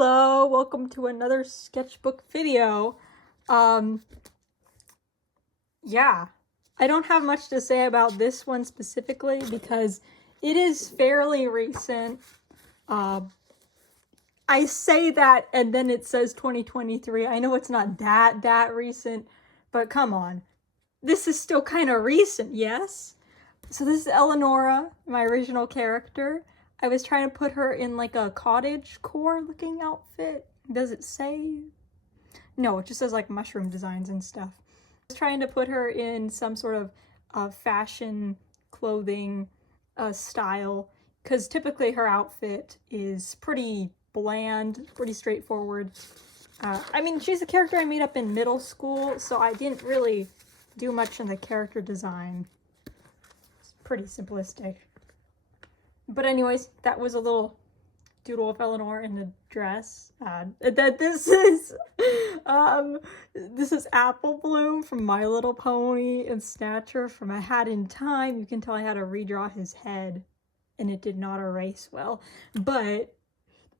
Hello, welcome to another sketchbook video. Yeah, I don't have much to say about this one specifically because it is fairly recent. I say that and then it says 2023. I know it's not that recent, but come on. This is still kind of recent, yes? So this is Eleonora, my original character. I was trying to put her in like a cottagecore looking outfit. Does it say? No, it just says like mushroom designs and stuff. I was trying to put her in some sort of fashion clothing style, because typically her outfit is pretty bland, pretty straightforward. I mean, she's a character I made up in middle school, so I didn't really do much in the character design. It's pretty simplistic. But anyways, that was a little doodle of Eleanor in a dress. This is Apple Bloom from My Little Pony and Snatcher from A Hat in Time. You can tell I had to redraw his head, and it did not erase well. But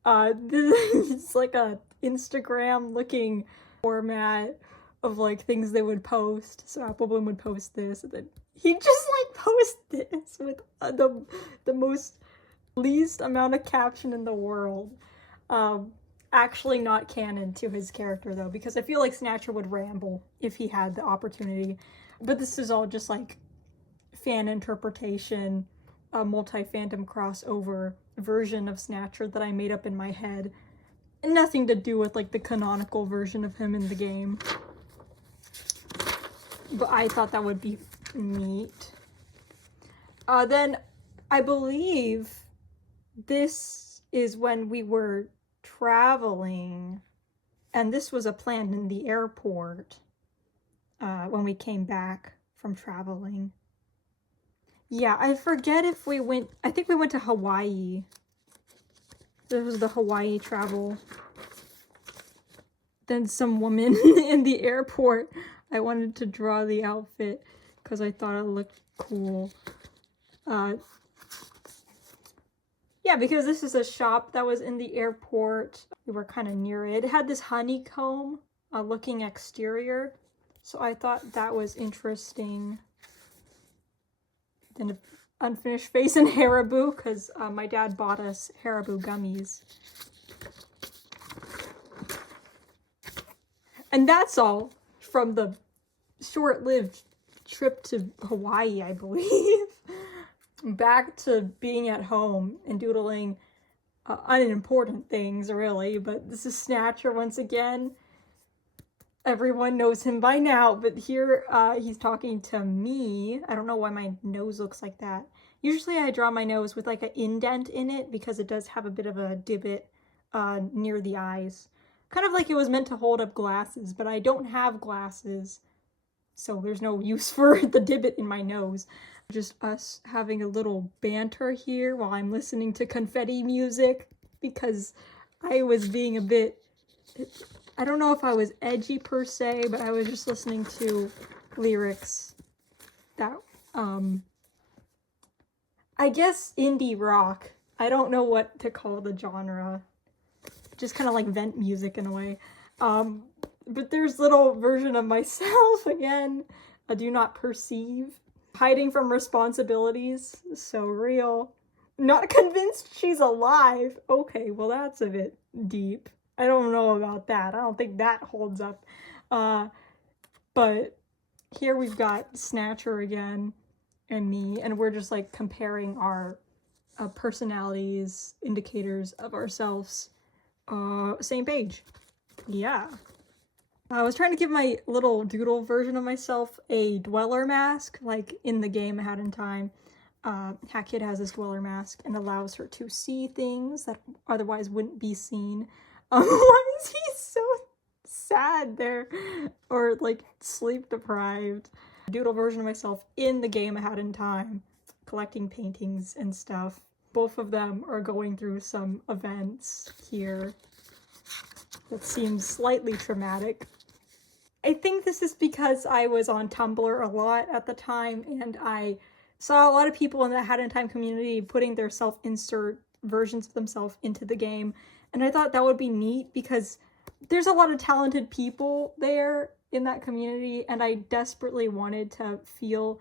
this is like a Instagram-looking format of like things they would post. So Apple Bloom would post this, and then he'd just like post this with the most least amount of caption in the world. Actually not canon to his character though, because I feel like Snatcher would ramble if he had the opportunity. But this is all just like fan interpretation, a multi-fandom crossover version of Snatcher that I made up in my head. And nothing to do with like the canonical version of him in the game. But I thought that would be neat. Then I believe this is when we were traveling, and this was a plan in the airport when we came back from traveling. Yeah, I forget if we went, I think we went to Hawaii. This was the Hawaii travel. Then some woman in the airport, I wanted to draw the outfit because I thought it looked cool. Yeah, because this is a shop that was in the airport. We were kind of near it. It had this honeycomb looking exterior, so I thought that was interesting. Then an unfinished face in Haribo, because my dad bought us Haribo gummies. And that's all from the short-lived trip to Hawaii, I believe. Back to being at home and doodling unimportant things, really. But this is Snatcher once again. Everyone knows him by now, but here he's talking to me. I don't know why my nose looks like that. Usually I draw my nose with like an indent in it because it does have a bit of a divot near the eyes. Kind of like it was meant to hold up glasses, but I don't have glasses, so there's no use for the divot in my nose. Just us having a little banter here while I'm listening to confetti music, because I was being a bit, I don't know if I was edgy per se, but I was just listening to lyrics that, I guess indie rock. I don't know what to call the genre. Just kind of like vent music in a way. But there's little version of myself again. I do not perceive. Hiding from responsibilities. So real. Not convinced she's alive. Okay, well that's a bit deep. I don't know about that. I don't think that holds up. But here we've got Snatcher again and me, and we're just like comparing our personalities, indicators of ourselves. Same page. Yeah. I was trying to give my little doodle version of myself a dweller mask, like in the game A Hat in Time. Hat Kid has this dweller mask and allows her to see things that otherwise wouldn't be seen. Why is he so sad there? Or like sleep deprived. Doodle version of myself in the game A Hat in Time, collecting paintings and stuff. Both of them are going through some events here that seems slightly traumatic. I think this is because I was on Tumblr a lot at the time, and I saw a lot of people in the Hat in Time community putting their self-insert versions of themselves into the game, And I thought that would be neat because there's a lot of talented people there in that community, and I desperately wanted to feel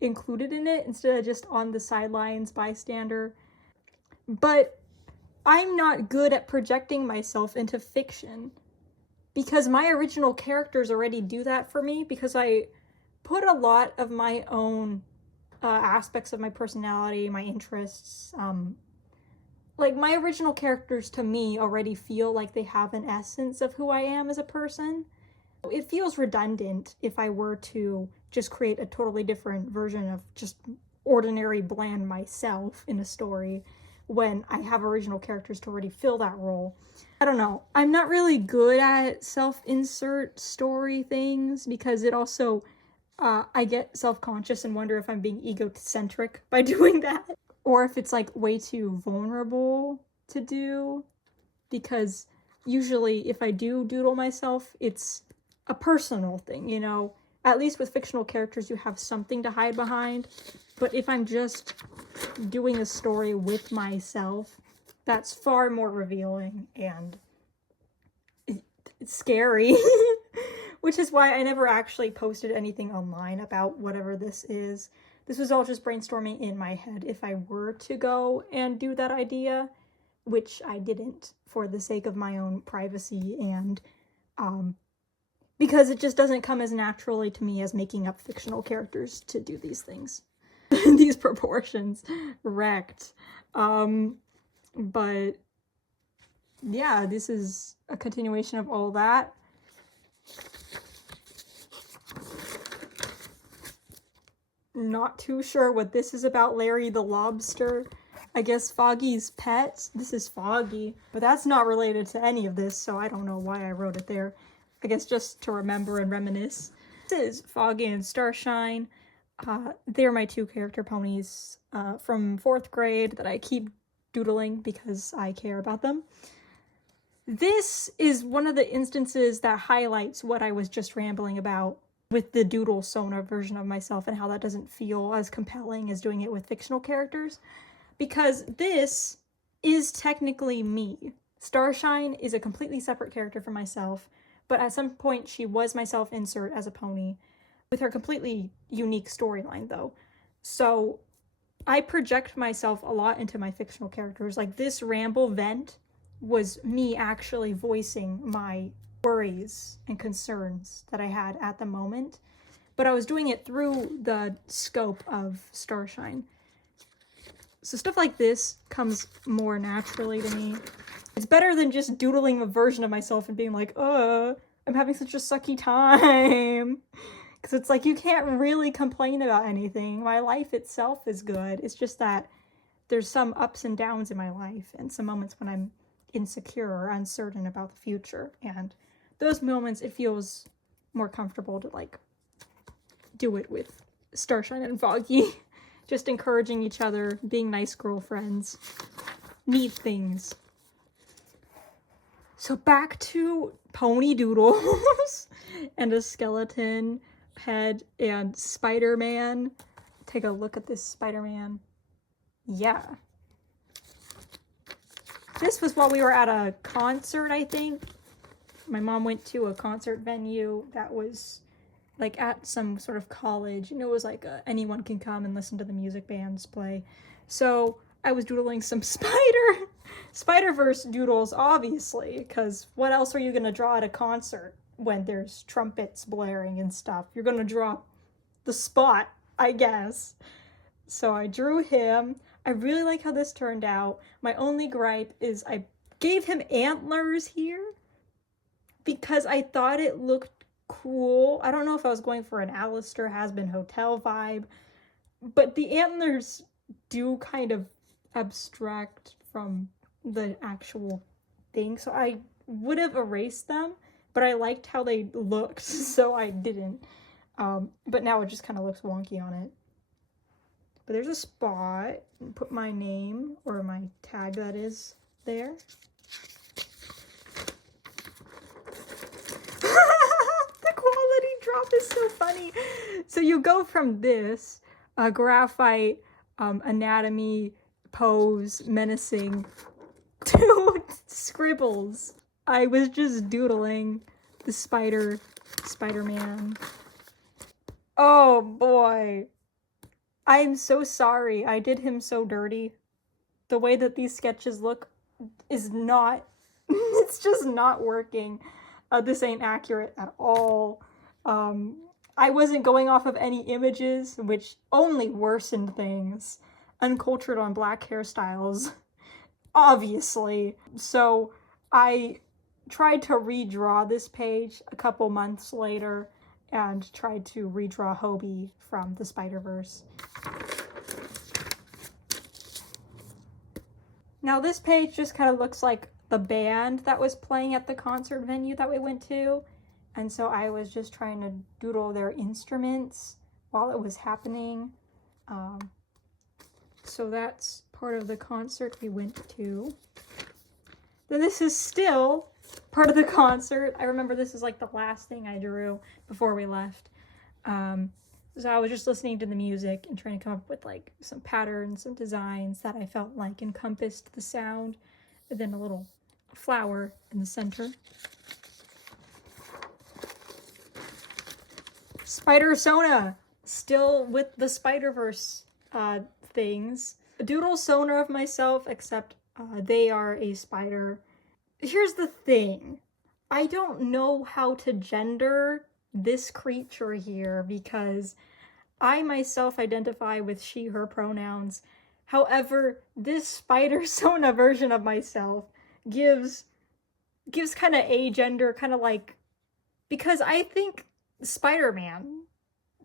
included in it instead of just on the sidelines bystander. But I'm not good at projecting myself into fiction because my original characters already do that for me, because I put a lot of my own aspects of my personality, my interests, like my original characters to me already feel like they have an essence of who I am as a person. It feels redundant if I were to just create a totally different version of just ordinary bland myself in a story when I have original characters to already fill that role. I don't know. I'm not really good at self-insert story things because it also, I get self-conscious and wonder if I'm being egocentric by doing that. Or if it's like way too vulnerable to do, because usually if I do doodle myself, it's a personal thing, you know? At least with fictional characters, you have something to hide behind. But if I'm just doing a story with myself, that's far more revealing and it's scary. Which is why I never actually posted anything online about whatever this is. This was all just brainstorming in my head if I were to go and do that idea, which I didn't for the sake of my own privacy and because it just doesn't come as naturally to me as making up fictional characters to do these things. These proportions. Wrecked. But yeah, this is a continuation of all that. Not too sure what this is about. Larry the lobster. I guess Foggy's pet. This is Foggy, but that's not related to any of this, so I don't know why I wrote it there. I guess just to remember and reminisce. This is Foggy and Starshine. They're my two character ponies from 4th grade that I keep doodling because I care about them. This is one of the instances that highlights what I was just rambling about with the doodle Sona version of myself and how that doesn't feel as compelling as doing it with fictional characters. Because this is technically me. Starshine is a completely separate character from myself, but at some point she was my self-insert as a pony, with her completely unique storyline though. So I project myself a lot into my fictional characters. Like this ramble vent was me actually voicing my worries and concerns that I had at the moment, but I was doing it through the scope of Starshine. So stuff like this comes more naturally to me. It's better than just doodling a version of myself and being like, I'm having such a sucky time. Because it's like, you can't really complain about anything. My life itself is good. It's just that there's some ups and downs in my life and some moments when I'm insecure or uncertain about the future. And those moments, it feels more comfortable to like do it with Starshine and Foggy. Just encouraging each other, being nice girlfriends, neat things. So back to pony doodles and a skeleton head and Spider-Man. Take a look at this Spider-Man. Yeah. This was while we were at a concert, I think. My mom went to a concert venue that was like at some sort of college, and it was like anyone can come and listen to the music bands play. So I was doodling some Spider-Verse doodles, obviously, because what else are you gonna draw at a concert when there's trumpets blaring and stuff? You're gonna draw the spot, I guess. So I drew him. I really like how this turned out. My only gripe is I gave him antlers here because I thought it looked cool. I don't know if I was going for an Alistair Has-Been Hotel vibe, but the antlers do kind of abstract from the actual thing, so I would have erased them, but I liked how they looked, so I didn't. But now it just kind of looks wonky on it. But there's a spot. Put my name, or my tag that is, there. Drop is so funny. So you go from this graphite anatomy pose menacing to scribbles. I was just doodling the Spider-Man. Oh boy. I'm so sorry. I did him so dirty. The way that these sketches look is not, it's just not working. This ain't accurate at all. I wasn't going off of any images, which only worsened things. Uncultured on black hairstyles, obviously. So I tried to redraw this page a couple months later and tried to redraw Hobie from the Spider-Verse. Now this page just kind of looks like the band that was playing at the concert venue that we went to. And so I was just trying to doodle their instruments while it was happening. So that's part of the concert we went to. Then this is still part of the concert. I remember this is like the last thing I drew before we left. So I was just listening to the music and trying to come up with like some patterns, some designs that I felt like encompassed the sound. And then a little flower in the center. Spider-Sona, still with the Spider-Verse things. A doodle Sona of myself, except they are a spider. Here's the thing. I don't know how to gender this creature here because I myself identify with she, her pronouns. However, this Spider-Sona version of myself gives kind of a gender, kind of like, because I think Spider-Man,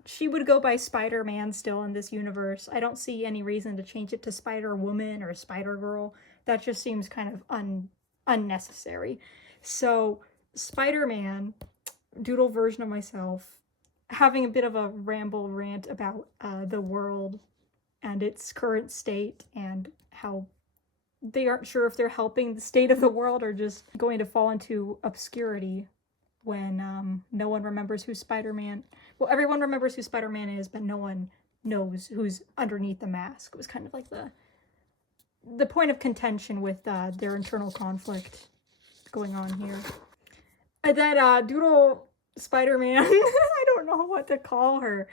she would go by Spider-Man still in this universe. I don't see any reason to change it to Spider-Woman or Spider-Girl. That just seems kind of unnecessary. So Spider-Man, doodle version of myself, having a bit of a rant about the world and its current state and how they aren't sure if they're helping the state of the world or just going to fall into obscurity when no one remembers who Spider-Man... Well, everyone remembers who Spider-Man is, but no one knows who's underneath the mask. It was kind of like the point of contention with their internal conflict going on here. And then doodle Spider-Man, I don't know what to call her,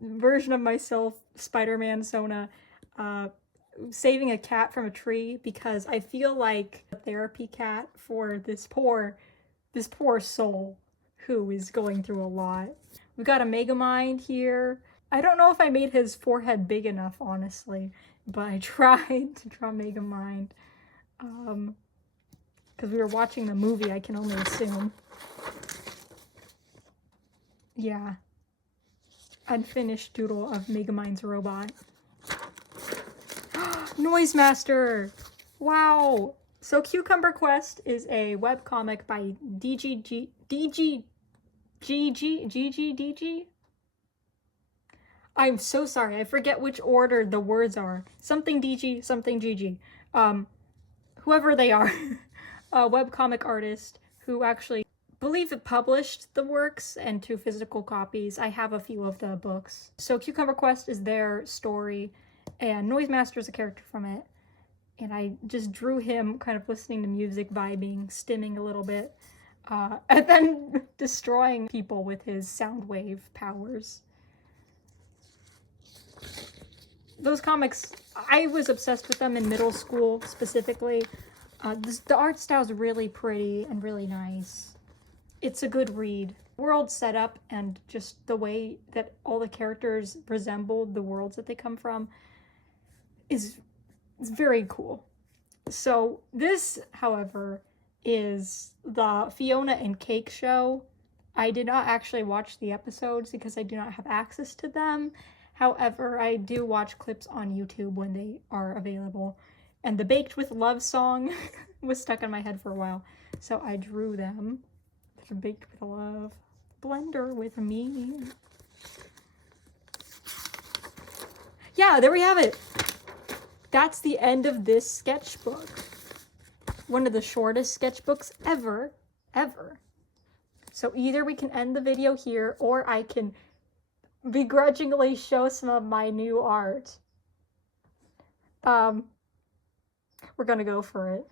version of myself, Spider-Man Sona, saving a cat from a tree because I feel like a therapy cat for this poor soul who is going through a lot. We've got a Megamind here. I don't know if I made his forehead big enough, honestly, but I tried to draw Megamind. Because we were watching the movie, I can only assume. Yeah. Unfinished doodle of Megamind's robot. Noise Master! Wow! So Cucumber Quest is a webcomic by DG. I'm so sorry, I forget which order the words are. Something DG, something GG. Whoever they are. A webcomic artist who actually, believe it published the works and 2 physical copies. I have a few of the books. So Cucumber Quest is their story, and Noise Master is a character from it. And I just drew him kind of listening to music, vibing, stimming a little bit, and then destroying people with his sound wave powers. Those comics, I was obsessed with them in middle school specifically. The art style is really pretty and really nice. It's a good read. World setup and just the way that all the characters resembled the worlds that they come from is very cool. So this, however, is the Fiona and Cake show. I did not actually watch the episodes because I do not have access to them. However, I do watch clips on YouTube when they are available. And the Baked with Love song was stuck in my head for a while. So I drew them. Baked with Love. Blender with me. Yeah, there we have it. That's the end of this sketchbook. One of the shortest sketchbooks ever. So either we can end the video here or I can begrudgingly show some of my new art. We're gonna go for it.